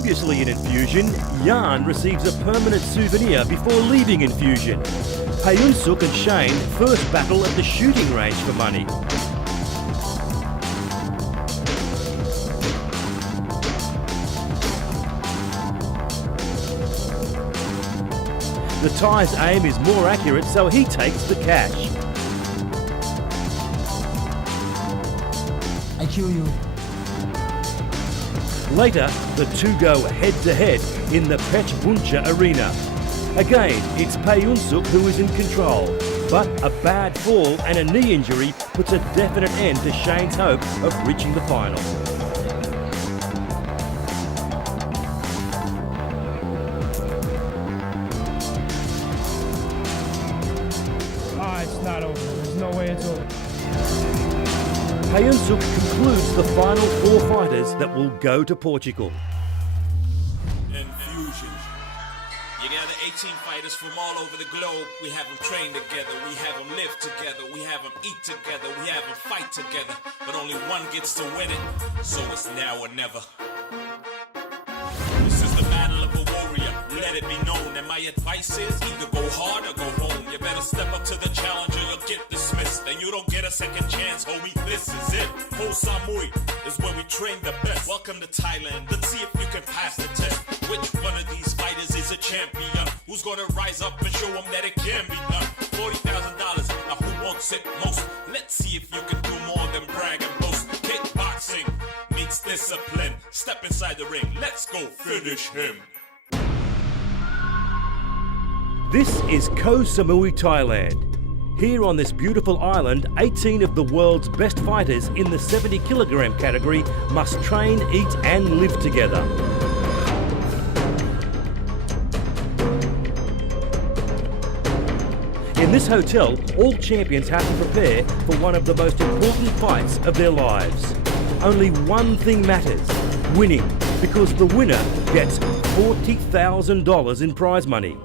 Previously in Enfusion, Jan receives a permanent souvenir before leaving Enfusion. Panjonsuk and Shane first battle at the shooting range for money. The Thai's aim is more accurate, so he takes the cash. I kill you. Later, the two go head-to-head in the Petrosyan arena. Again, it's Panjonsuk who is in control, but a bad fall and a knee injury puts a definite end to Shane's hope of reaching the final. It's not over. There's no way it's over. Panjonsuk concludes the final four fighters that will go to Portugal. Enfusion. You gather 18 fighters from all over the globe. We have them train together. We have them live together. We have them eat together. We have them fight together. But only one gets to win it. So it's now or never. This is the battle of a warrior. Let it be known that my advice is either go hard or go home. You better step up to the challenge or you'll get dismissed. And you don't get a second chance, homie. This is it. Ho Samui is where we train the best. Welcome to Thailand. Let's see if you can pass the test. Which one of these fighters is a champion? Who's gonna rise up and show them that it can be done? $40,000. Now who wants it most? Let's see if you can do more than brag and boast. Kickboxing meets discipline. Step inside the ring. Let's go finish him. This is Koh Samui, Thailand. Here on this beautiful island, 18 of the world's best fighters in the 70 kilogram category must train, eat and live together. In this hotel, all champions have to prepare for one of the most important fights of their lives. Only one thing matters, winning, because the winner gets $40,000 in prize money.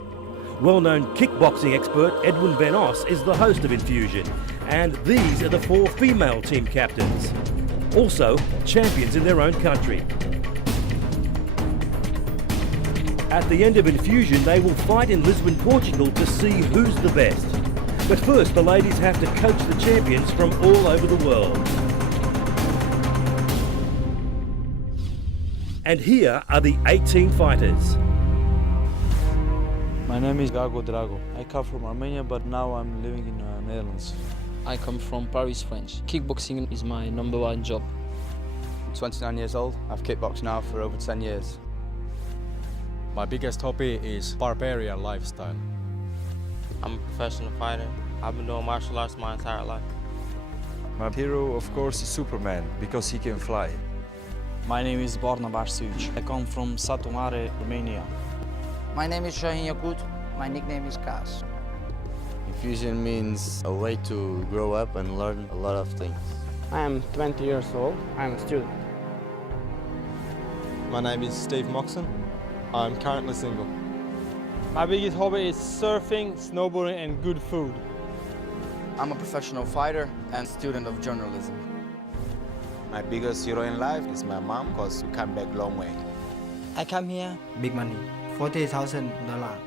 Well-known kickboxing expert Edwin Van Os is the host of Enfusion, and these are the four female team captains, also champions in their own country. At the end of Enfusion, they will fight in Lisbon, Portugal to see who's the best. But first, the ladies have to coach the champions from all over the world. And here are the 18 fighters. My name is Gago Drago. I come from Armenia, but now I'm living in Netherlands. I come from Paris, France. Kickboxing is my number one job. I'm 29 years old. I've kickboxed now for over 10 years. My biggest hobby is barbarian lifestyle. I'm a professional fighter. I've been doing martial arts my entire life. My hero, of course, is Superman, because he can fly. My name is Barnabas. I come from Satu Mare, Romania. My name is Sahin Yakut. My nickname is Kaz. Enfusion means a way to grow up and learn a lot of things. I am 20 years old. I am a student. My name is Steve Moxon. I'm currently single. My biggest hobby is surfing, snowboarding and good food. I'm a professional fighter and student of journalism. My biggest hero in life is my mom, because we come back a long way. I come here, big money, $40,000.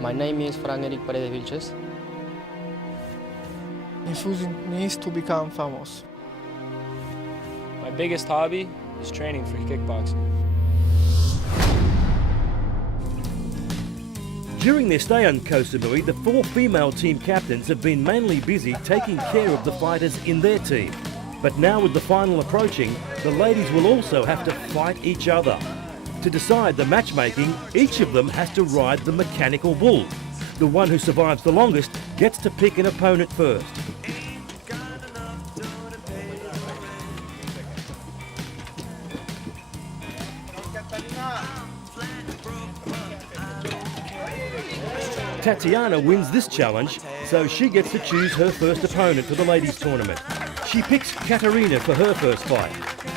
My name is Frank-Eric Paredes Vilches. Enfusion needs to become famous. My biggest hobby is training for kickboxing. During their stay on Koh Samui, the four female team captains have been mainly busy taking care of the fighters in their team. But now with the final approaching, the ladies will also have to fight each other. To decide the matchmaking, each of them has to ride the mechanical bull. The one who survives the longest gets to pick an opponent first. Tatiana wins this challenge, so she gets to choose her first opponent for the ladies' tournament. She picks Katarina for her first fight,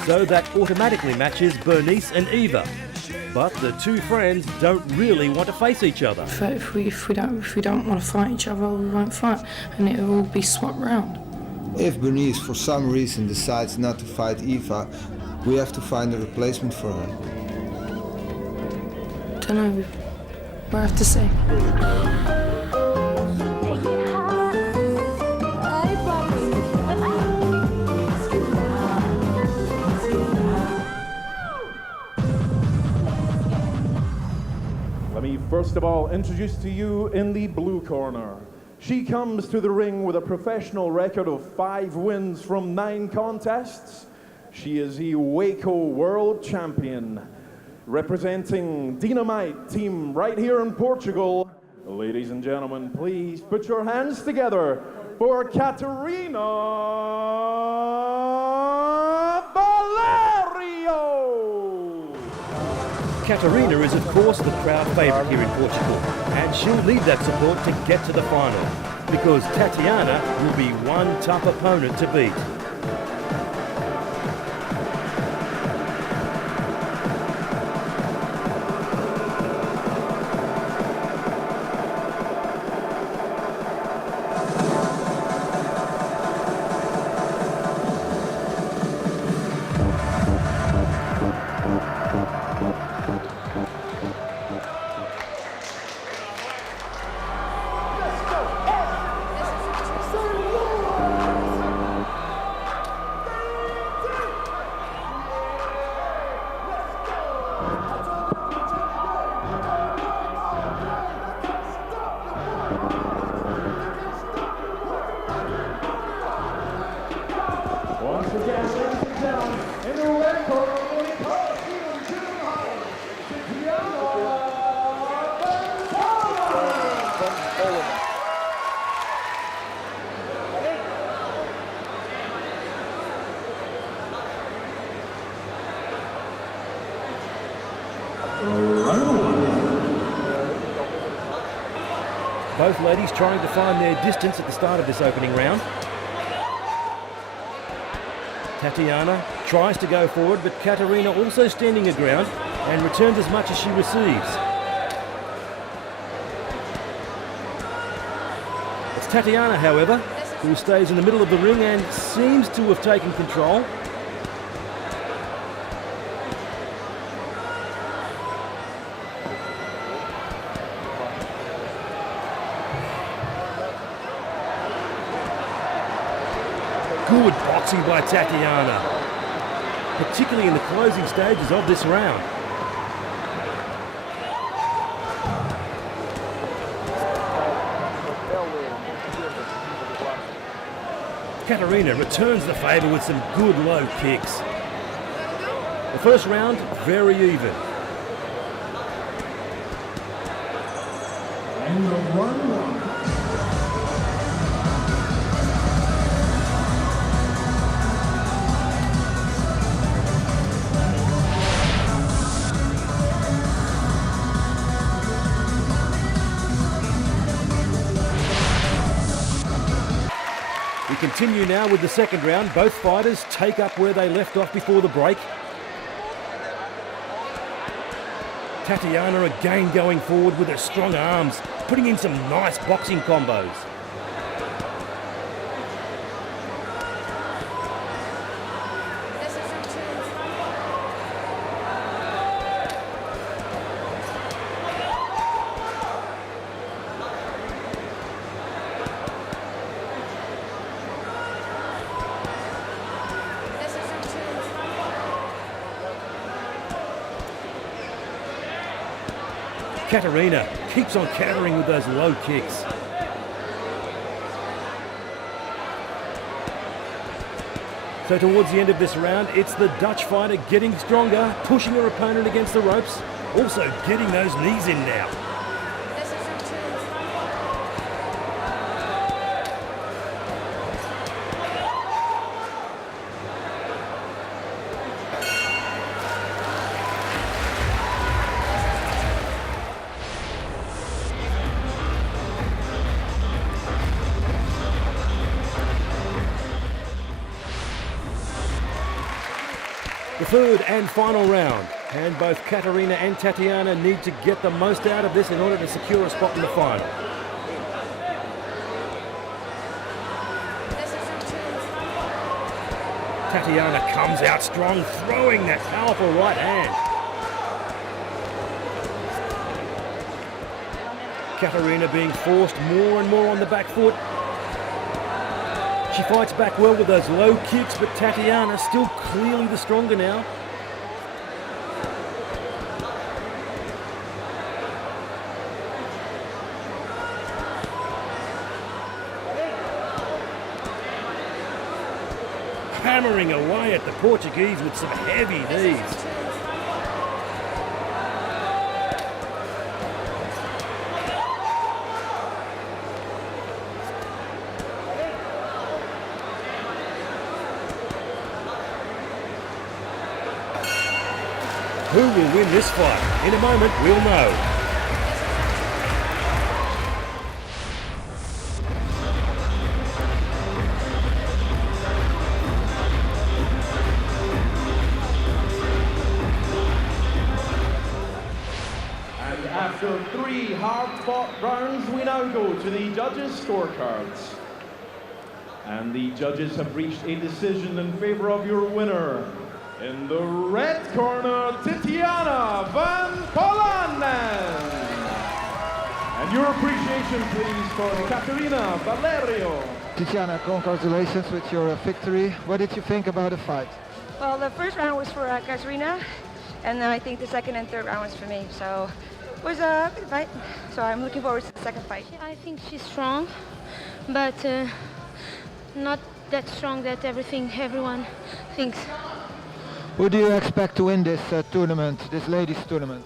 so that automatically matches Bernice and Eva. But the two friends don't really want to face each other. If we don't want to fight each other, we won't fight, and it will be swapped round. If Bernice for some reason decides not to fight Eva, we have to find a replacement for her. don't know. We'll have to see. Let me first of all introduce to you in the blue corner. She comes to the ring with a professional record of 5 wins from 9 contests. She is the Waco World Champion. Representing Dynamite team right here in Portugal. Ladies and gentlemen, please put your hands together for Katerina Valerio! Katerina is, of course, the crowd favourite here in Portugal, and she'll need that support to get to the final, because Tatiana will be one tough opponent to beat. Both ladies trying to find their distance at the start of this opening round. Tatiana tries to go forward, but Katerina also standing her ground and returns as much as she receives. It's Tatiana, however, who stays in the middle of the ring and seems to have taken control. Good boxing by Tatiana, particularly in the closing stages of this round. Katerina returns the favour with some good low kicks. The first round, very even. And the run. We continue now with the second round. Both fighters take up where they left off before the break. Tatiana again going forward with her strong arms, putting in some nice boxing combos. Katerina keeps on countering with those low kicks. So towards the end of this round, it's the Dutch fighter getting stronger, pushing her opponent against the ropes, also getting those knees in now. The third and final round, and both Katerina and Tatiana need to get the most out of this in order to secure a spot in the final. Tatiana comes out strong, throwing that powerful right hand. Katarina being forced more and more on the back foot. She fights back well with those low kicks, but Tatiana still clearly the stronger now. Hammering away at the Portuguese with some heavy knees. Who will win this fight? In a moment, we'll know. After 3 hard-fought rounds, we now go to the judges' scorecards. And the judges have reached a decision in favour of your winner. In the red corner, Tatiana Van Polanen. And your appreciation, please, for Katerina Valerio. Tatiana, congratulations with your victory. What did you think about the fight? Well, the first round was for Katerina, and then I think the second and third round was for me. So it was a good fight. So I'm looking forward to the second fight. I think she's strong, but not that strong that everyone thinks. Who do you expect to win this tournament, this ladies' tournament?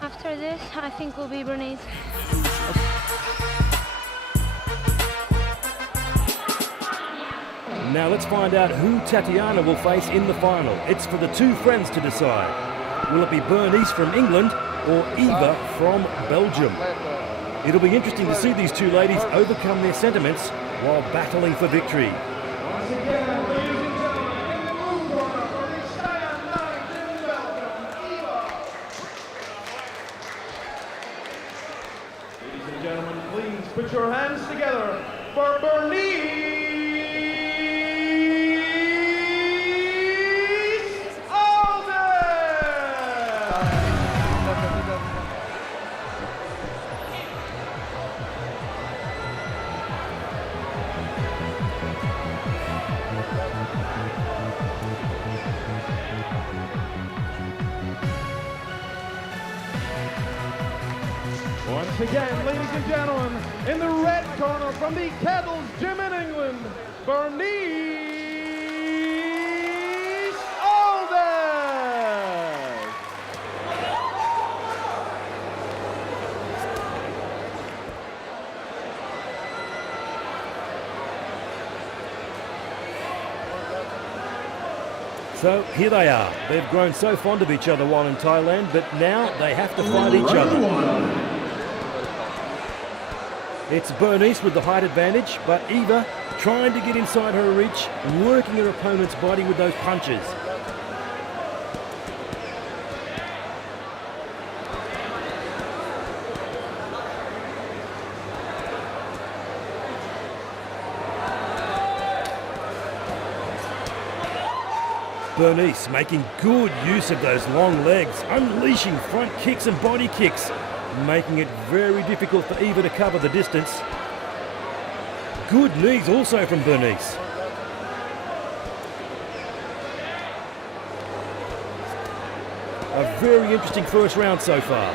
After this, I think will be Bernice. Now let's find out who Tatiana will face in the final. It's for the two friends to decide. Will it be Bernice from England or Eva from Belgium? It'll be interesting to see these two ladies overcome their sentiments while battling for victory. Put your hands together for Bernice Once again, ladies and gentlemen, in the red corner from the Kettles Gym in England, Bernice Alden. So here they are. They've grown so fond of each other while in Thailand, but now they have to fight each other. It's Bernice with the height advantage, but Eva trying to get inside her reach and working her opponent's body with those punches. Bernice making good use of those long legs, unleashing front kicks and body kicks, making it very difficult for Eva to cover the distance. Good knees also from Bernice. A very interesting first round so far.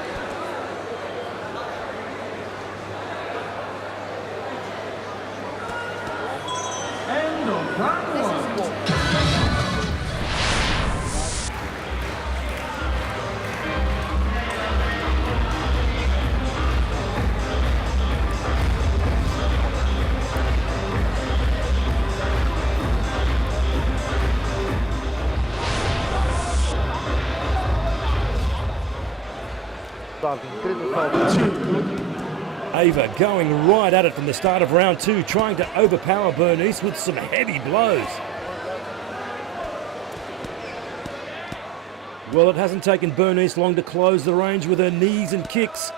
Eva going right at it from the start of round 2, trying to overpower Bernice with some heavy blows. Well, it hasn't taken Bernice long to close the range with her knees and kicks.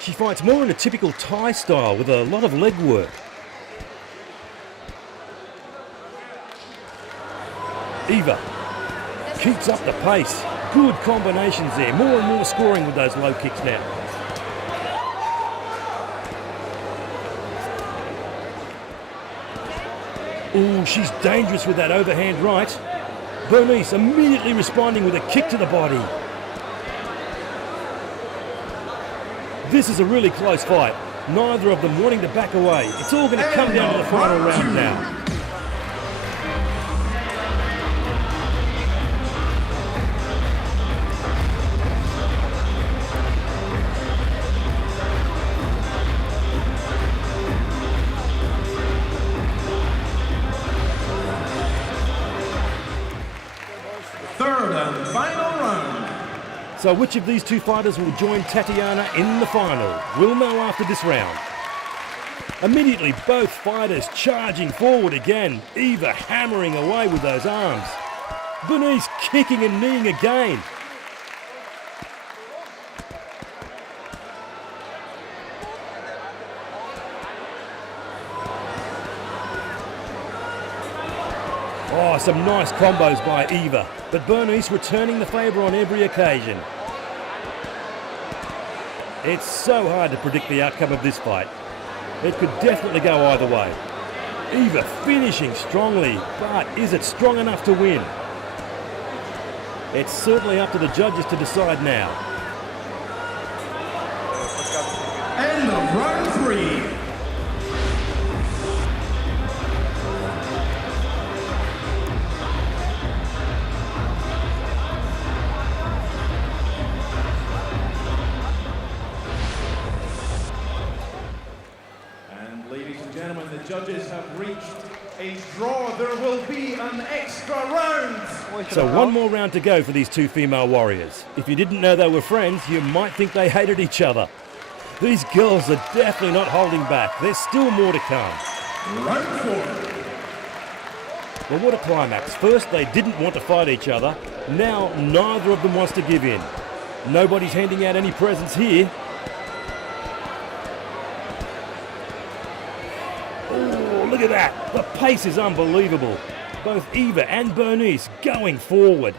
She fights more in a typical Thai style with a lot of leg work. Eva keeps up the pace. Good combinations there. More and more scoring with those low kicks now. Ooh, she's dangerous with that overhand right. Bernice immediately responding with a kick to the body. This is a really close fight. Neither of them wanting to back away. It's all going to come down to the final round now. Third and final round. So which of these two fighters will join Tatiana in the final? We'll know after this round. Immediately, both fighters charging forward again. Eva hammering away with those arms. Bernice kicking and kneeing again. Oh, some nice combos by Eva, but Bernice returning the favour on every occasion. It's so hard to predict the outcome of this fight. It could definitely go either way. Eva finishing strongly, but is it strong enough to win? It's certainly up to the judges to decide now. End of round 3. Judges have reached a draw. There will be an extra round. So one more round to go for these two female warriors. If you didn't know they were friends, you might think they hated each other. These girls are definitely not holding back. There's still more to come. Round 4. Well, what a climax. First, they didn't want to fight each other. Now, neither of them wants to give in. Nobody's handing out any presents here. Look at that, the pace is unbelievable. Both Eva and Bernice going forward.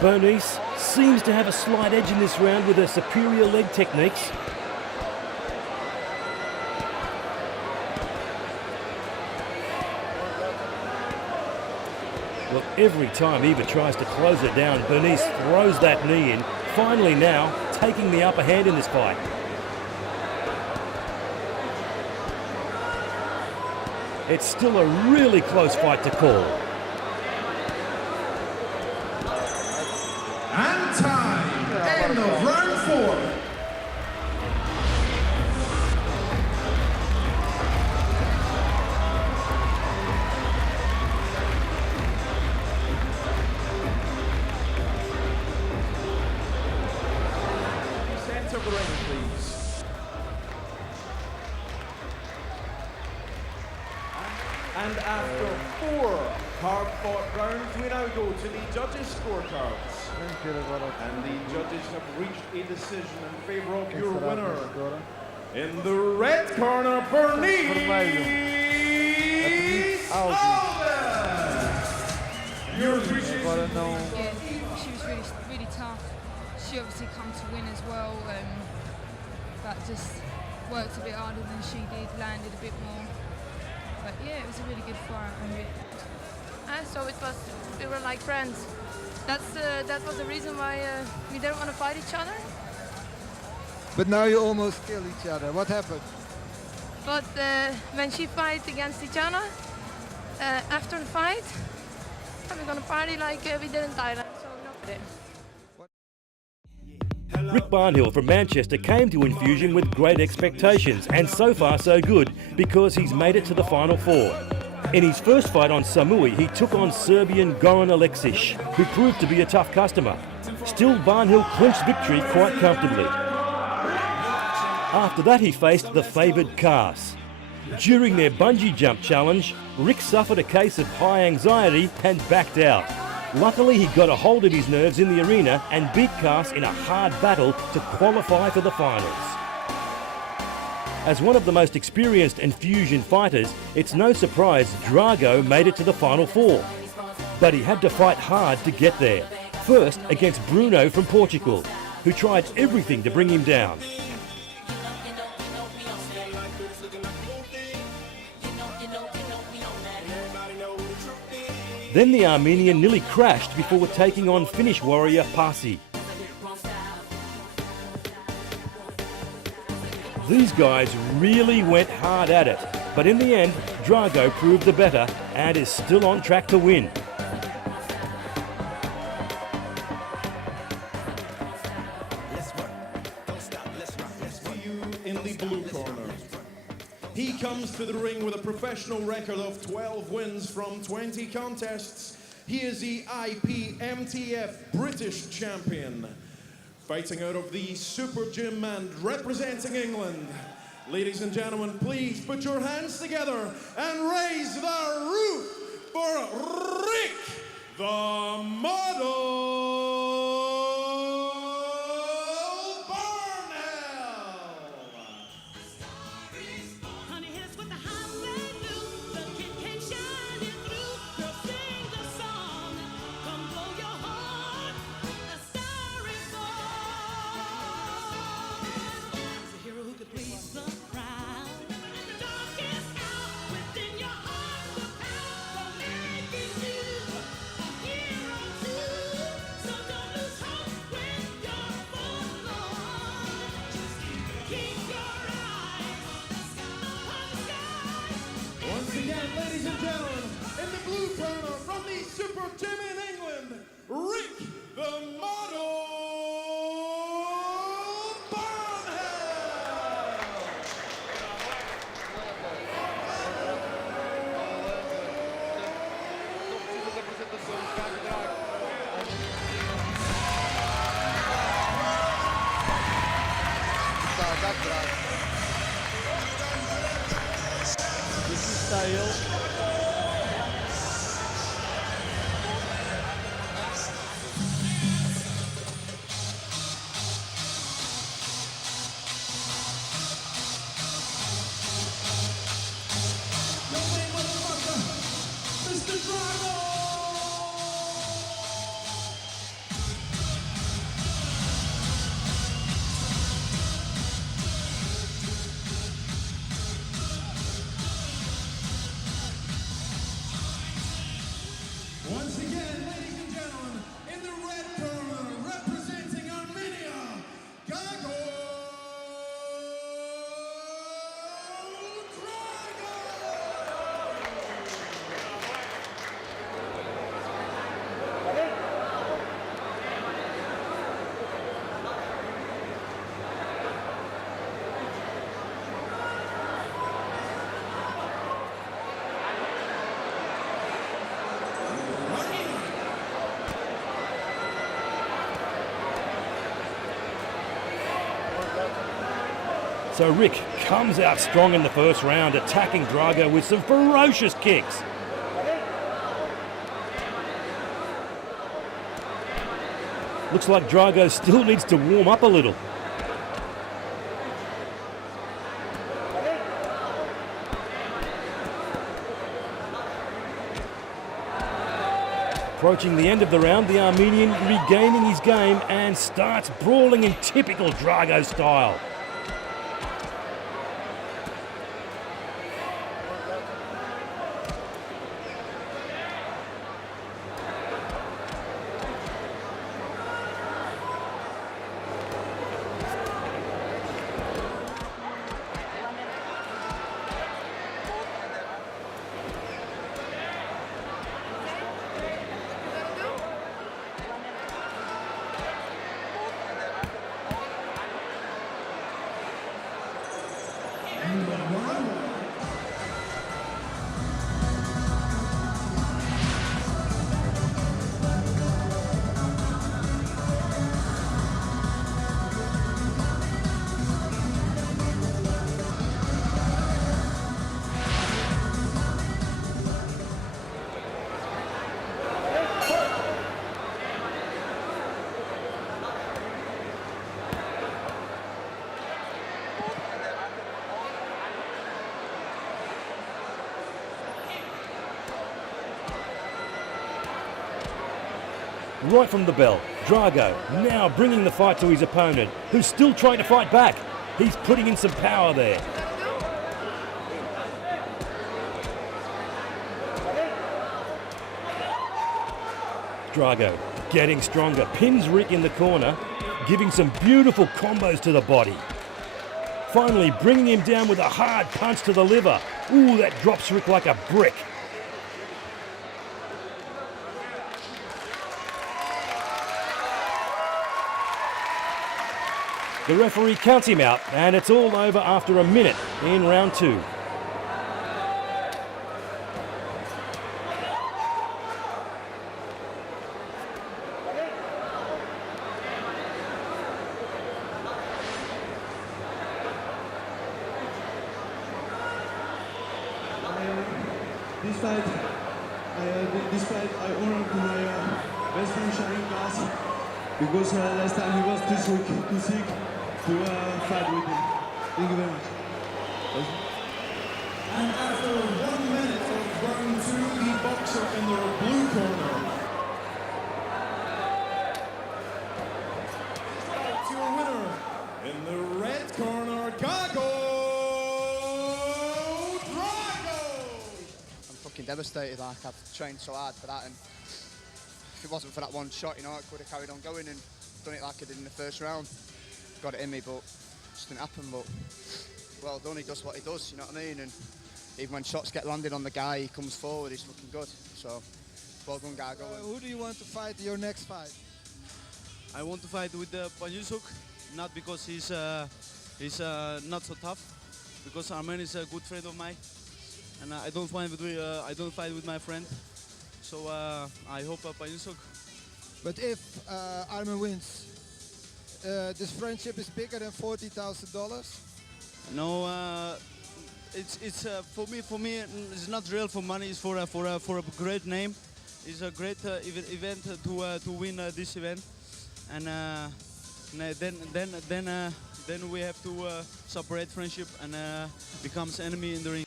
Bernice seems to have a slight edge in this round with her superior leg techniques. Look, every time Eva tries to close her down, Bernice throws that knee in. Finally now, taking the upper hand in this fight. It's still a really close fight to call. And time. End of round 4. Center of the ring, please. And after 4 hard-fought rounds, we now go to the judges' scorecards. And the judges have reached a decision in favour of your winner. In the red corner, Bernice Your appreciation. Yeah, she was really tough. She obviously come to win as well. But just worked a bit harder than she did, landed a bit more. But yeah, it was a really good fight. So we were like friends. That was the reason why we didn't want to fight each other. But now you almost kill each other. What happened? But when she fight against each other, after the fight, we're gonna party like we did in Thailand. So no. Rick Barnhill from Manchester came to Enfusion with great expectations, and so far so good, because he's made it to the Final Four. In his first fight on Samui, he took on Serbian Goran Aleksic, who proved to be a tough customer. Still, Barnhill clinched victory quite comfortably. After that, he faced the favoured Kars. During their bungee jump challenge, Rick suffered a case of high anxiety and backed out. Luckily, he got a hold of his nerves in the arena and beat Kars in a hard battle to qualify for the finals. As one of the most experienced Enfusion fighters, it's no surprise Drago made it to the final four. But he had to fight hard to get there. First against Bruno from Portugal, who tried everything to bring him down. Then the Armenian nearly crashed before taking on Finnish warrior Pasi. These guys really went hard at it, but in the end, Drago proved the better and is still on track to win. In the blue corner. He comes to the ring with a professional record of 12 wins from 20 contests. He is the IPMTF British champion. Fighting out of the Super Gym and representing England. Ladies and gentlemen, please put your hands together and raise the roof for Rick the Model Barnhill. Ladies and gentlemen, in the blue corner from the Super Gym in England, Rick the Model Once again, ladies and gentlemen, in the red corner, representing Armenia, Gago So Rick comes out strong in the first round, attacking Drago with some ferocious kicks. Looks like Drago still needs to warm up a little. Approaching the end of the round, the Armenian regaining his game and starts brawling in typical Drago style. right from the bell. Drago now bringing the fight to his opponent, who's still trying to fight back. He's putting in some power there. Drago getting stronger, pins Rick in the corner, giving some beautiful combos to the body. Finally bringing him down with a hard punch to the liver. Ooh, that drops Rick like a brick. The referee counts him out, and it's all over after a minute in round 2. This fight I honor to my best friend Shahin Yakut, because last time he was too sick to fight with him. Thank you very much. And after 1 minute of round 2, the boxer in the blue corner. Fight your winner in the red corner, Gago Drago. I'm fucking devastated. Like, I've trained so hard for that, and if it wasn't for that one shot, you know, I could have carried on going and done it like I did in the first round. Got it in me, but it just didn't happen. But well done, he does what he does, you know what I mean? And even when shots get landed on the guy, he comes forward, he's looking good. So, well done, Gago. Who do you want to fight your next fight? I want to fight with Panjonsuk, not because he's not so tough, because Armen is a good friend of mine, and I don't fight with my friend. So I hope Panjonsuk. But if Armen wins, this friendship is bigger than $40,000. No, it's for me. It's not real for money. It's for a great name. It's a great event to win this event, and then we have to separate friendship and becomes enemy in the ring.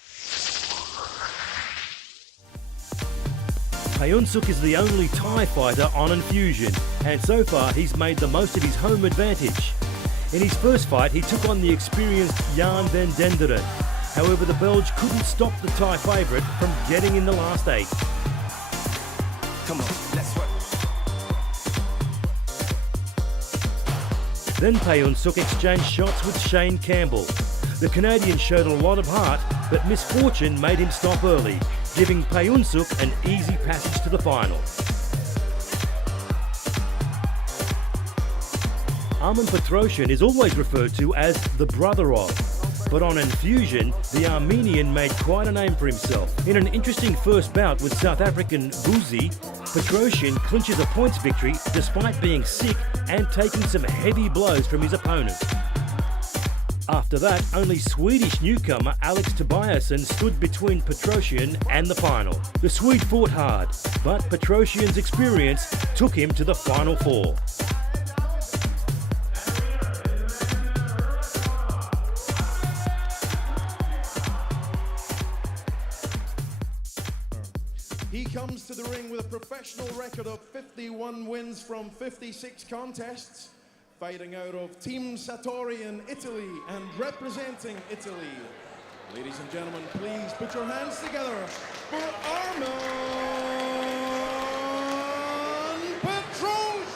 Panjonsuk is the only Thai fighter on Enfusion, and so far he's made the most of his home advantage. In his first fight, he took on the experienced Jan van Denderen. However, the Belge couldn't stop the Thai favourite from getting in the last 8. Come on, let's work. Then Panjonsuk exchanged shots with Shane Campbell. The Canadian showed a lot of heart, but misfortune made him stop early, giving Panjonsuk an easy passage to the final. Armen Petrosyan is always referred to as the brother of, but on Enfusion, the Armenian made quite a name for himself. In an interesting first bout with South African Vuyisile, Petrosyan clinches a points victory despite being sick and taking some heavy blows from his opponent. After that, only Swedish newcomer Alex Tobiasson stood between Petrosyan and the final. The Swede fought hard, but Petrosyan's experience took him to the final 4. He comes to the ring with a professional record of 51 wins from 56 contests, fighting out of Team Sartori in Italy and representing Italy. Ladies and gentlemen, please put your hands together for Armen Petrosyan!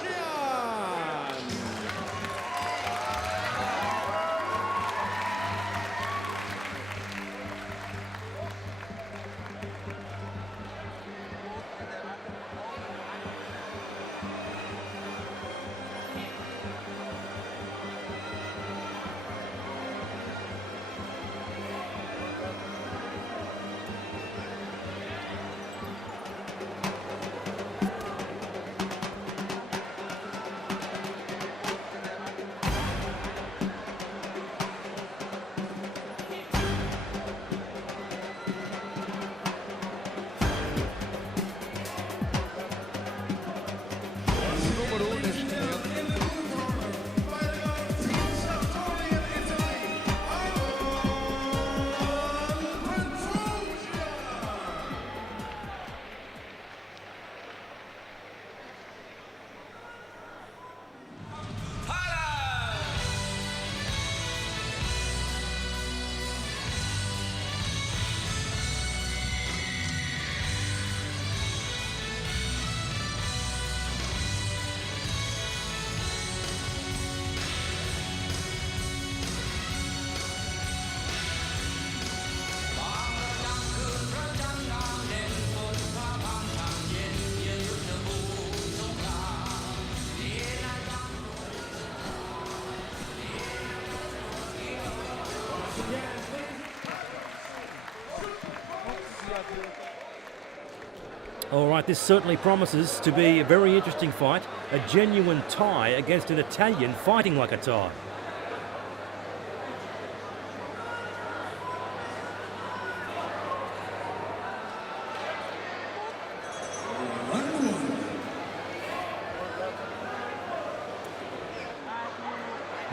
All right, this certainly promises to be a very interesting fight, a genuine tie against an Italian fighting like a tie.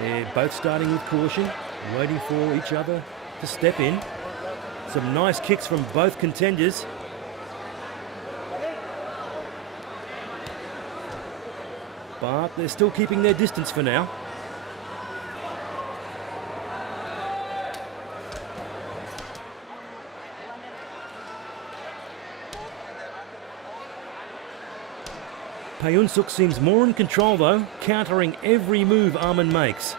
They're both starting with caution, waiting for each other to step in. Some nice kicks from both contenders. But they're still keeping their distance for now. Panjonsuk seems more in control though, countering every move Armen makes.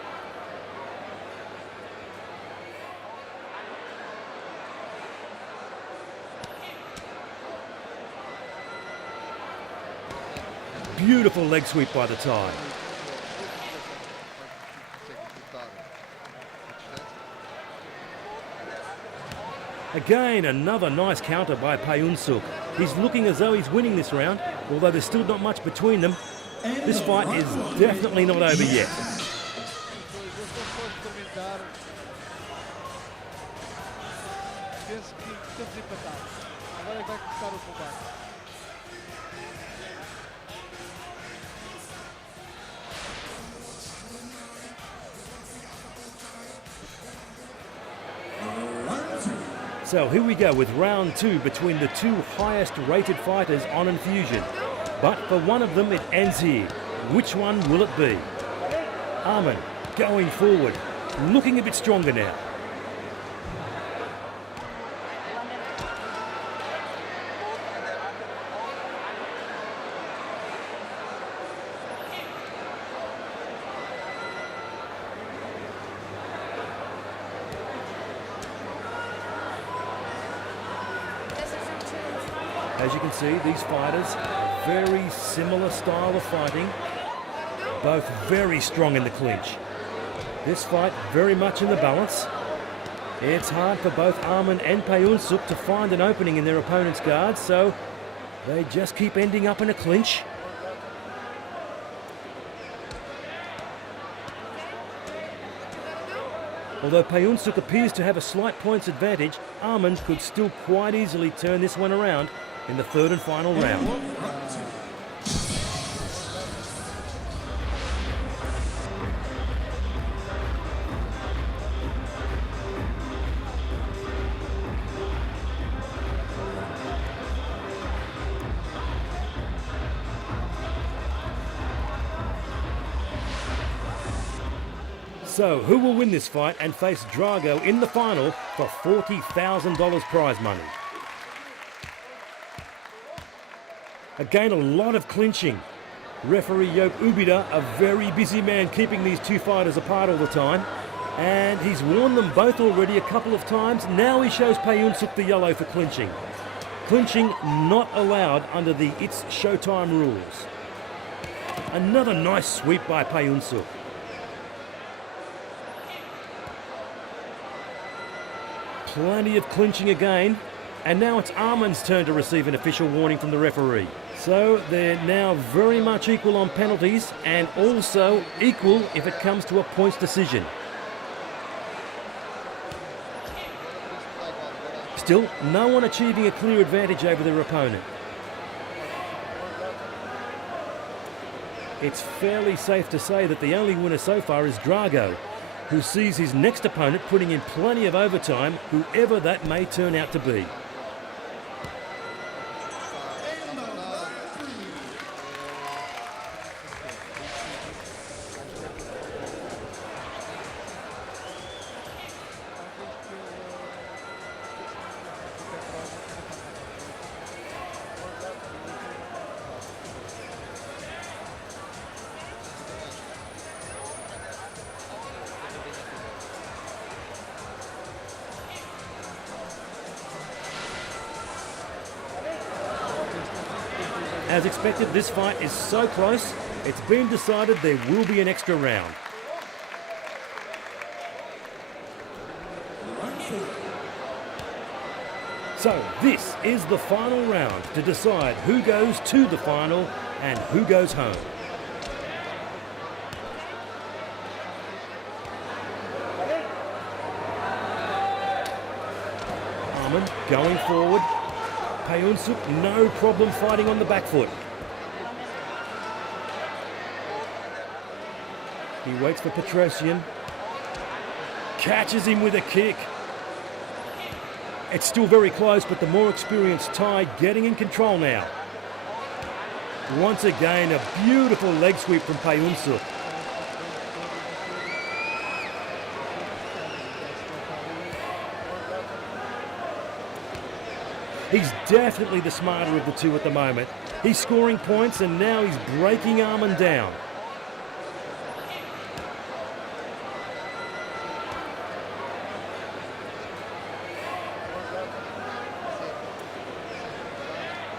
Beautiful leg sweep by the Thai. Again, another nice counter by Panjonsuk. He's looking as though he's winning this round, although there's still not much between them. This fight is definitely not over yet. So here we go with round two between the two highest rated fighters on Enfusion. But for one of them it ends here. Which one will it be? Armen going forward, looking a bit stronger now. As you can see, these fighters, very similar style of fighting, both very strong in the clinch. This fight very much in the balance. It's hard for both Armen and Panjonsuk to find an opening in their opponent's guard, so they just keep ending up in a clinch. Although Panjonsuk appears to have a slight points advantage, Armen could still quite easily turn this one around in the third and final round. So, who will win this fight and face Drago in the final for $40,000 prize money? Again, a lot of clinching. Referee Joop Ubida, a very busy man keeping these two fighters apart all the time. And he's warned them both already a couple of times. Now he shows Panjonsuk the yellow for clinching. Clinching not allowed under the It's Showtime rules. Another nice sweep by Panjonsuk. Plenty of clinching again. And now it's Armen's turn to receive an official warning from the referee. So they're now very much equal on penalties and also equal if it comes to a points decision. Still, no one achieving a clear advantage over their opponent. It's fairly safe to say that the only winner so far is Drago, who sees his next opponent putting in plenty of overtime, whoever that may turn out to be. As expected, this fight is so close, it's been decided there will be an extra round. So this is the final round to decide who goes to the final and who goes home. Armen going forward. Panjonsuk no problem fighting on the back foot. He waits for Petrosyan. Catches him with a kick. It's still very close, but the more experienced Thai getting in control now. Once again, a beautiful leg sweep from Panjonsuk. He's definitely the smarter of the two at the moment. He's scoring points and now he's breaking Armen down.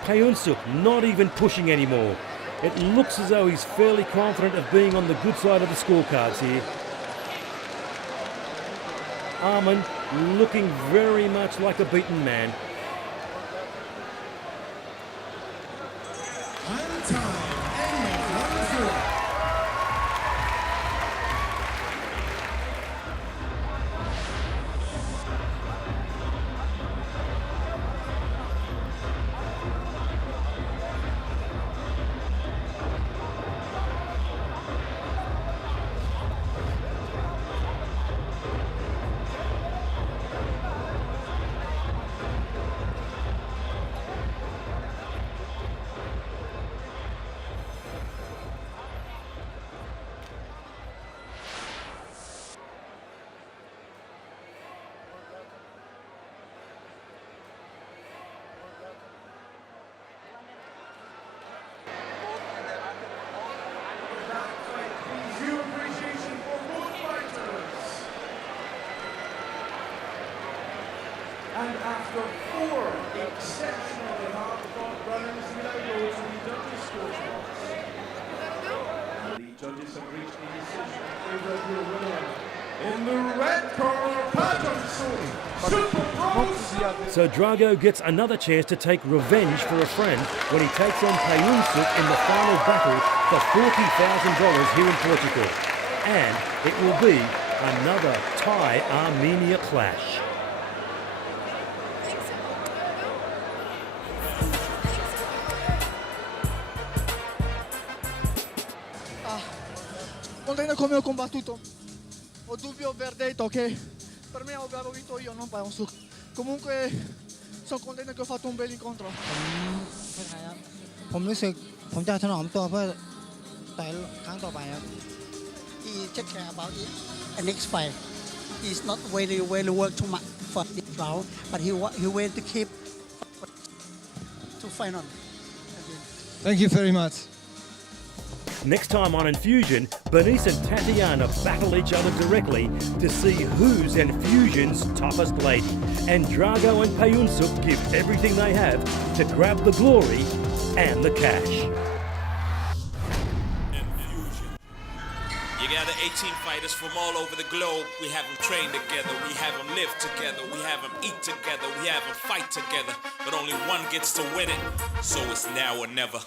Panjonsuk not even pushing anymore. It looks as though he's fairly confident of being on the good side of the scorecards here. Armen looking very much like a beaten man. And after 4 exceptionally hard-fought rounds, we now go to the judges' scoreboard. The judges have reached a decision in favour of your winner. In the red corner, Panjonsuk, Super Pros. So Drago gets another chance to take revenge for a friend when he takes on Panjonsuk in the final battle for $40,000 here in Portugal. And it will be another Thai-Armenia clash. Contento come ho combattuto, ho dubbio verdetto che per me avevo vinto io, non Panjonsuk. Comunque sono contento che ho fatto un bel incontro. ผมรู้สึกผมจะถนอมตัวเพื่อแต่ครั้งต่อไปครับ He take care about it. And next fight, he's not really work too much for this round, but he will to keep to final. Thank you very much. Next time on Enfusion, Bernice and Tatiana battle each other directly to see who's Enfusion's toughest lady. And Drago and Panjonsuk give everything they have to grab the glory and the cash. Enfusion. You gather 18 fighters from all over the globe. We have them train together, we have them live together, we have them eat together, we have them fight together. But only one gets to win it, so it's now or never.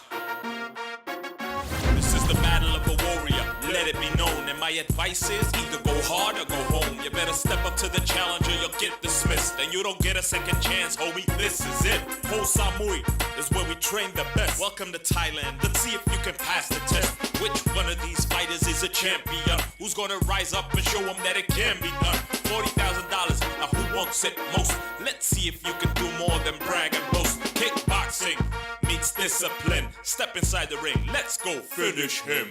This is the battle of a warrior, let it be known. And my advice is either go hard or go home. You better step up to the challenger, you'll get dismissed. And you don't get a second chance, homie, this is it. Ho Samui is where we train the best. Welcome to Thailand, let's see if you can pass the test. Which one of these fighters is a champion? Who's gonna rise up and show them that it can be done? $40,000, now who wants it most? Let's see if you can do more than brag and boast. Kickboxing meets discipline. Step inside the ring, let's go finish him.